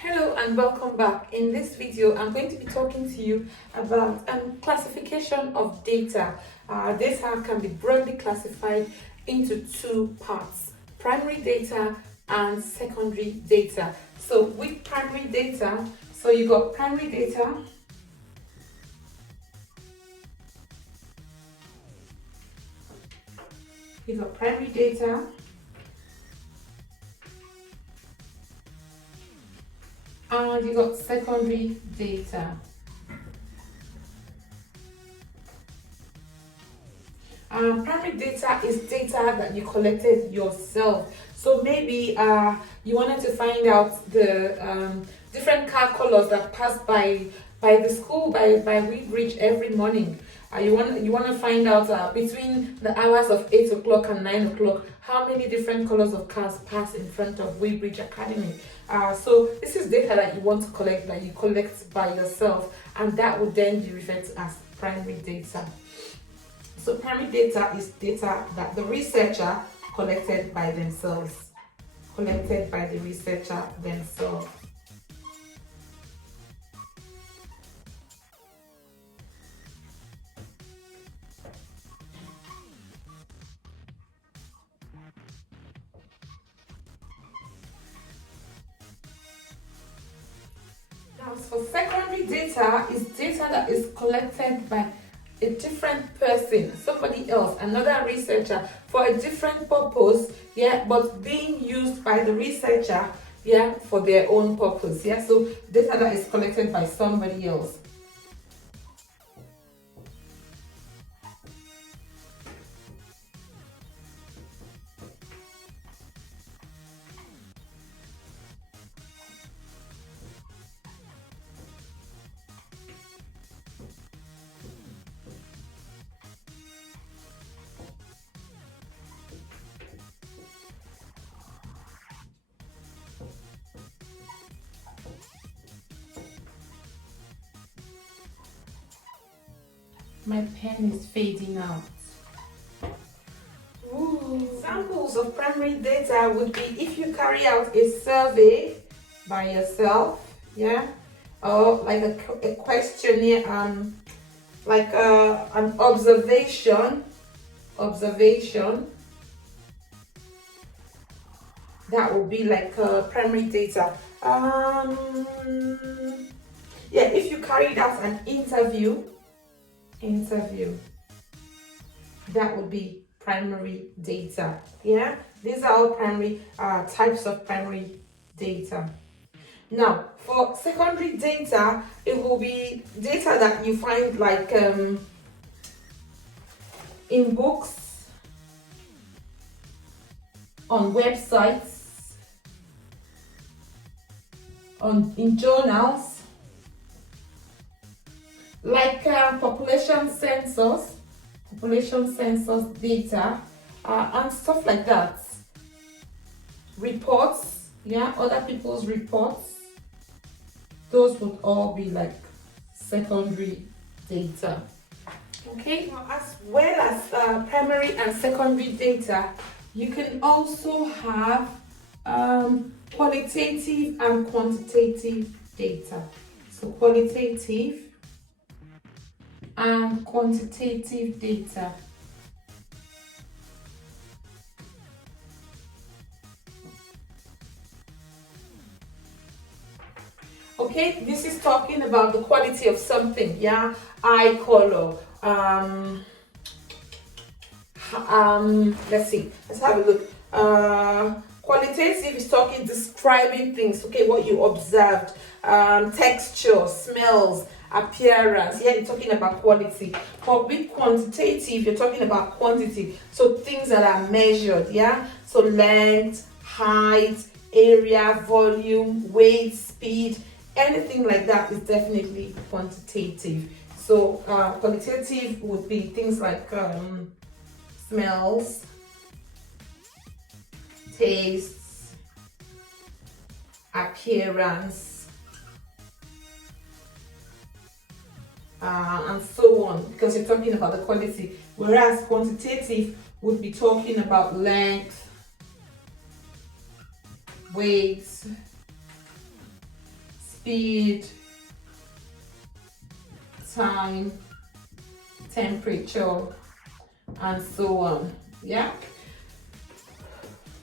Hello and welcome back. In this video, I'm going to be talking to you about classification of data. Data can be broadly classified into two parts: primary data and secondary data. So with primary data, you got primary data, and you got secondary data. Primary data is data that you collected yourself. So maybe you wanted to find out the different car colors that pass by the school by Weybridge every morning. You want to find out between the hours of 8 o'clock and 9 o'clock how many different colors of cars pass in front of Weybridge Academy. So this is data that you want to collect, that you collect by yourself, and that would then be referred to as primary data. So primary data is data that the researcher collected by themselves. Now, for secondary data is data that is collected by a different person, somebody else, another researcher, for a different purpose, but being used by the researcher, for their own purpose, so data that is collected by somebody else. My pen is fading out. Examples of primary data would be if you carry out a survey by yourself, or like a questionnaire, like an observation. That would be like primary data. If you carried out an interview, that would be primary data. These are all primary types of primary data. Now, for secondary data, it will be data that you find like in books, on websites, in journals, like population census data, and stuff like that. Reports, other people's reports. Those would all be like secondary data. Okay, now as well as primary and secondary data, you can also have qualitative and quantitative data. So qualitative and quantitative data. Okay, this is talking about the quality of something, eye color. Let's have a look. Qualitative is describing things, what you observed, texture, smells, appearance. You're talking about quality. But with quantitative, you're talking about quantity, so things that are measured, so length, height, area, volume, weight, speed, anything like that is definitely quantitative. So qualitative would be things like smells, tastes, appearance, and so on, because you're talking about the quality. Whereas quantitative would be talking about length, weight, speed, time, temperature, and so on. Yeah.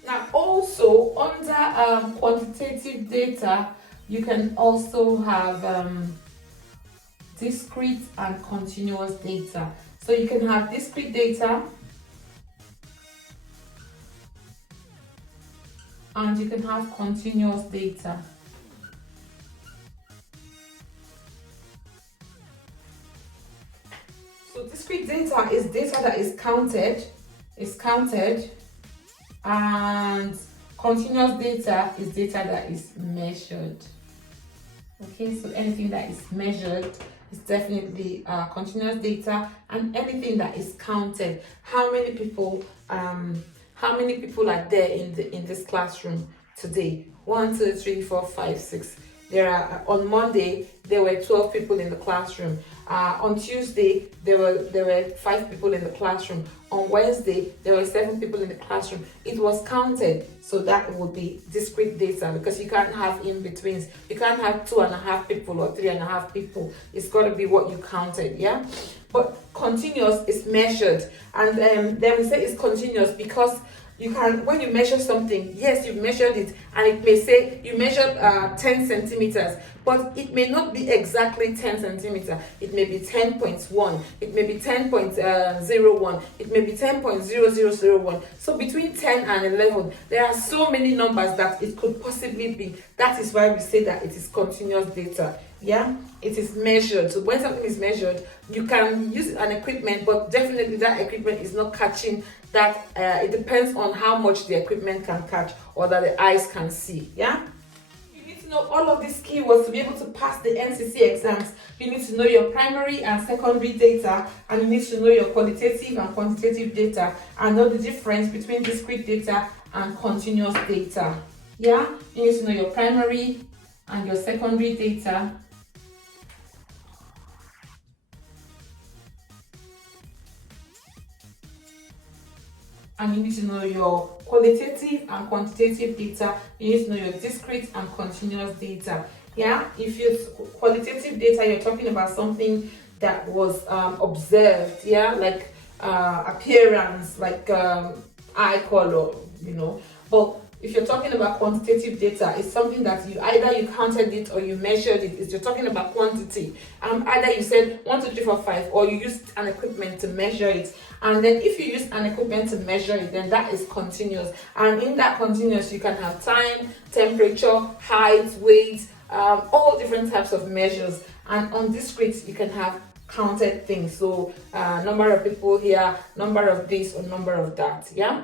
Now also under quantitative data, you can also have discrete and continuous data. So you can have discrete data and you can have continuous data. So discrete data is data that is counted, and continuous data is data that is measured. Okay, so anything that is measured is definitely continuous data, and anything that is counted, how many people are there in this classroom today? 1, 2, 3, 4, 5, 6. There are on Monday there were 12 people in the classroom. On Tuesday there were 5 people in the classroom. On Wednesday there were 7 people in the classroom. It was counted, so that would be discrete data, because you can't have in betweens. You can't have 2.5 people or 3.5 people. It's got to be what you counted. Yeah, but continuous is measured, and then we say it's continuous because you can, when you measure something, yes, you've measured it, and it may say you measured 10 centimeters, but it may not be exactly 10 centimeters. It may be 10.1, it may be 10.01, it may be 10.0001. So between 10 and 11, there are so many numbers that it could possibly be. That is why we say that it is continuous data. Yeah, it is measured. So when something is measured, you can use an equipment, but definitely that equipment is not catching that. It depends on how much the equipment can catch or that the eyes can see. Yeah, you need to know all of these keywords to be able to pass the NCC exams. You need to know your primary and secondary data, and you need to know your qualitative and quantitative data, and know the difference between discrete data and continuous data. Yeah, you need to know your primary and your secondary data, and you need to know your qualitative and quantitative data. You need to know your discrete and continuous data. Yeah, if it's qualitative data, you're talking about something that was observed. Yeah, like appearance, like eye color, but if you're talking about quantitative data, it's something that you either counted it or you measured it. You're talking about quantity. Either you said 1, 2, 3, 4, 5, or you used an equipment to measure it. And then if you use an equipment to measure it, then that is continuous. And in that continuous, you can have time, temperature, height, weight, all different types of measures. And on discrete, you can have counted things. So number of people here, number of this, or number of that. Yeah.